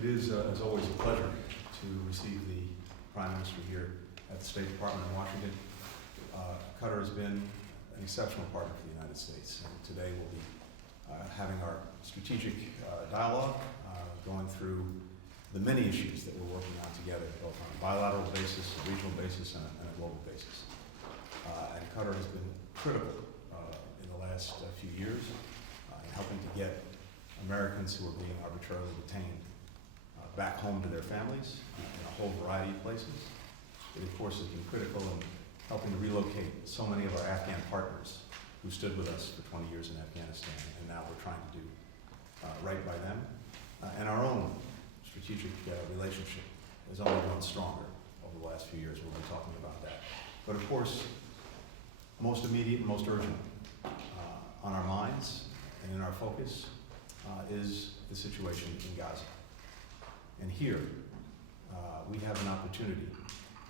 It is, as always, a pleasure to receive the Prime Minister here at the State Department in Washington. Qatar has been an exceptional partner for the United States, and today we'll be having our strategic dialogue, going through the many issues that we're working on together, both on a bilateral basis, a regional basis, and a global basis. And Qatar has been critical in the last few years in helping to get Americans who are being arbitrarily detained back home to their families in a whole variety of places. It, of course, has been critical in helping to relocate so many of our Afghan partners who stood with us for 20 years in Afghanistan, and now we're trying to do right by them. And our own strategic relationship has only grown stronger over the last few years. We'll be talking about that. But of course, most immediate and most urgent on our minds and in our focus is the situation in Gaza. And here, we have an opportunity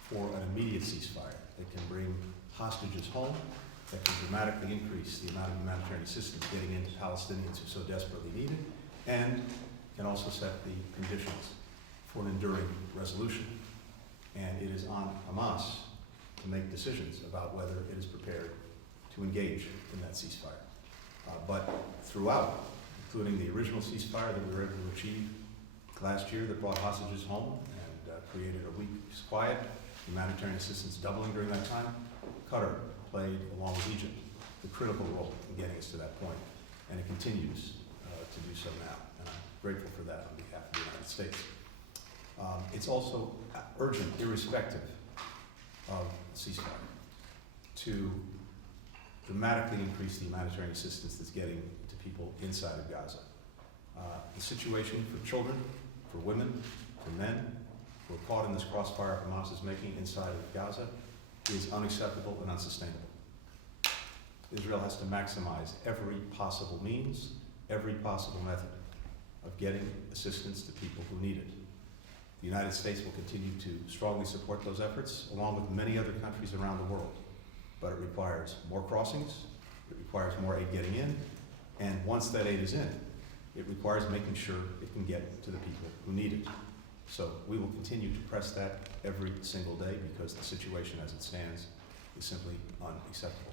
for an immediate ceasefire that can bring hostages home, that can dramatically increase the amount of humanitarian assistance getting into Palestinians who so desperately need it, and can also set the conditions for an enduring resolution. And it is on Hamas to make decisions about whether it is prepared to engage in that ceasefire. But throughout, including the original ceasefire that we were able to achieve last year that brought hostages home and created a week's quiet, humanitarian assistance doubling during that time, Qatar played, along with Egypt, the critical role in getting us to that point, and it continues to do so now, and I'm grateful for that on behalf of the United States. It's also urgent, irrespective of ceasefire, to dramatically increase the humanitarian assistance that's getting to people inside of Gaza. The situation for children, for women, for men who are caught in this crossfire Hamas is making inside of Gaza is unacceptable and unsustainable. Israel has to maximize every possible means, every possible method of getting assistance to people who need it. The United States will continue to strongly support those efforts, along with many other countries around the world. But it requires more crossings, it requires more aid getting in, and once that aid is in, it requires making sure it can get to the people who need it. So we will continue to press that every single day because the situation as it stands is simply unacceptable.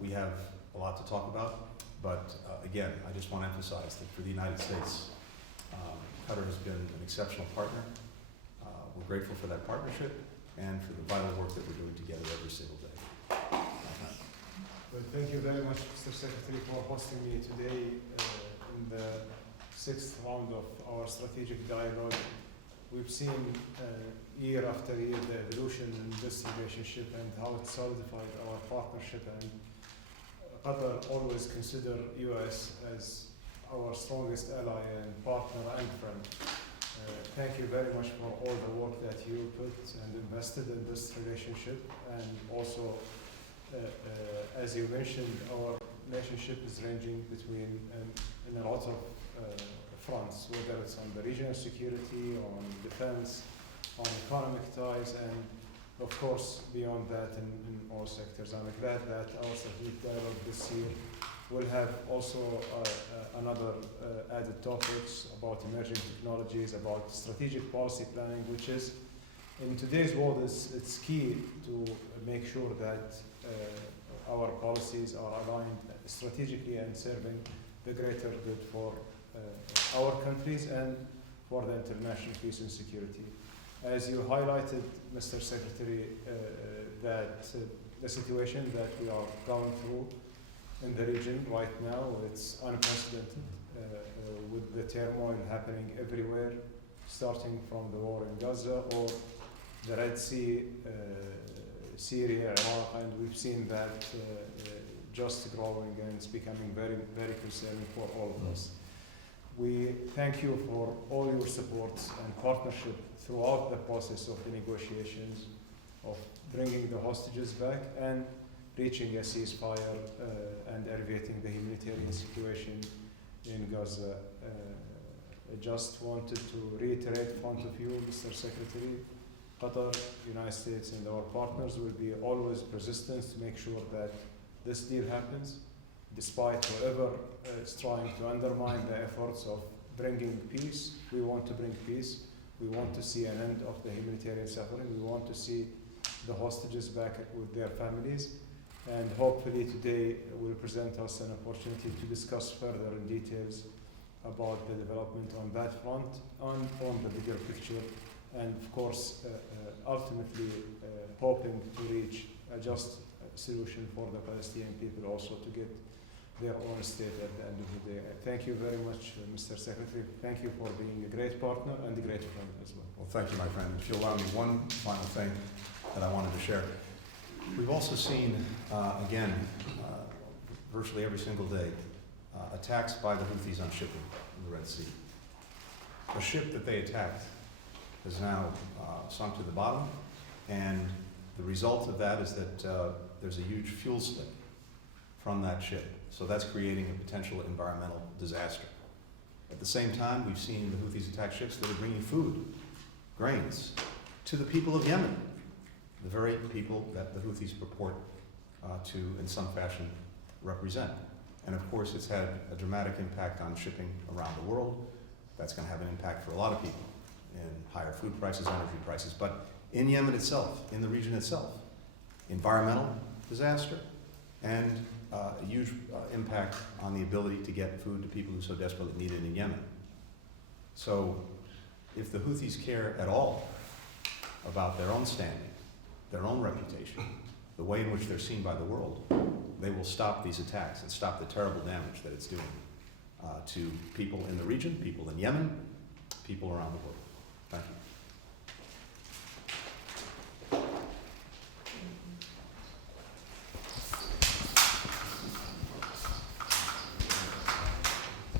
We have a lot to talk about, but again, I just want to emphasize that for the United States, Qatar has been an exceptional partner. We're grateful for that partnership and for the vital work that we're doing together every single day. Well, thank you very much, Mr. Secretary, for hosting me today in the 6th round of our strategic dialogue. We've seen year after year the evolution in this relationship and how it solidified our partnership, and Qatar always consider U.S. as our strongest ally and partner and friend. Thank you very much for all the work that you put and invested in this relationship, and also as you mentioned, our relationship is ranging between in a lot of fronts, whether it's on the regional security, on defense, on economic ties, and of course beyond that in all sectors. I'm glad that our strategic dialogue this year will have also another added topics about emerging technologies, about strategic policy planning, which is in today's world it's key to make sure that our policies are aligned strategically and serving the greater good for our countries and for the international peace and security. As you highlighted, Mr. Secretary, that the situation that we are going through in the region right now, it's unprecedented with the turmoil happening everywhere, starting from the war in Gaza or the Red Sea, Syria, Iraq, and we've seen that just growing, and it's becoming very, very concerning for all of us. We thank you for all your support and partnership throughout the process of the negotiations, of bringing the hostages back and reaching a ceasefire and alleviating the humanitarian situation in Gaza. I just wanted to reiterate in front of you, Mr. Secretary, Qatar, United States, and our partners will be always persistent to make sure that this deal happens, despite whoever is trying to undermine the efforts of bringing peace. We want to bring peace. We want to see an end of the humanitarian suffering. We want to see the hostages back with their families. And hopefully today will present us an opportunity to discuss further in details about the development on that front and on the bigger picture. And of course, ultimately hoping to reach a just solution for the Palestinian people also to get their own state at the end of the day. Thank you very much, Mr. Secretary. Thank you for being a great partner and a great friend as well. Well, thank you, my friend. If you'll allow me one final thing that I wanted to share. We've also seen, again, virtually every single day, attacks by the Houthis on shipping in the Red Sea. A ship that they attacked has now sunk to the bottom, and the result of that is that there's a huge fuel spill from that ship. So that's creating a potential environmental disaster. At the same time, we've seen the Houthis attack ships that are bringing food, grains, to the people of Yemen, the very people that the Houthis purport to, in some fashion, represent. And of course, it's had a dramatic impact on shipping around the world. That's going to have an impact for a lot of people in higher food prices, energy prices. But in Yemen itself, in the region itself, environmental disaster and a huge impact on the ability to get food to people who so desperately need it in Yemen. So if the Houthis care at all about their own standing, their own reputation, the way in which they're seen by the world, they will stop these attacks and stop the terrible damage that it's doing to people in the region, people in Yemen, people around the world. Thank you.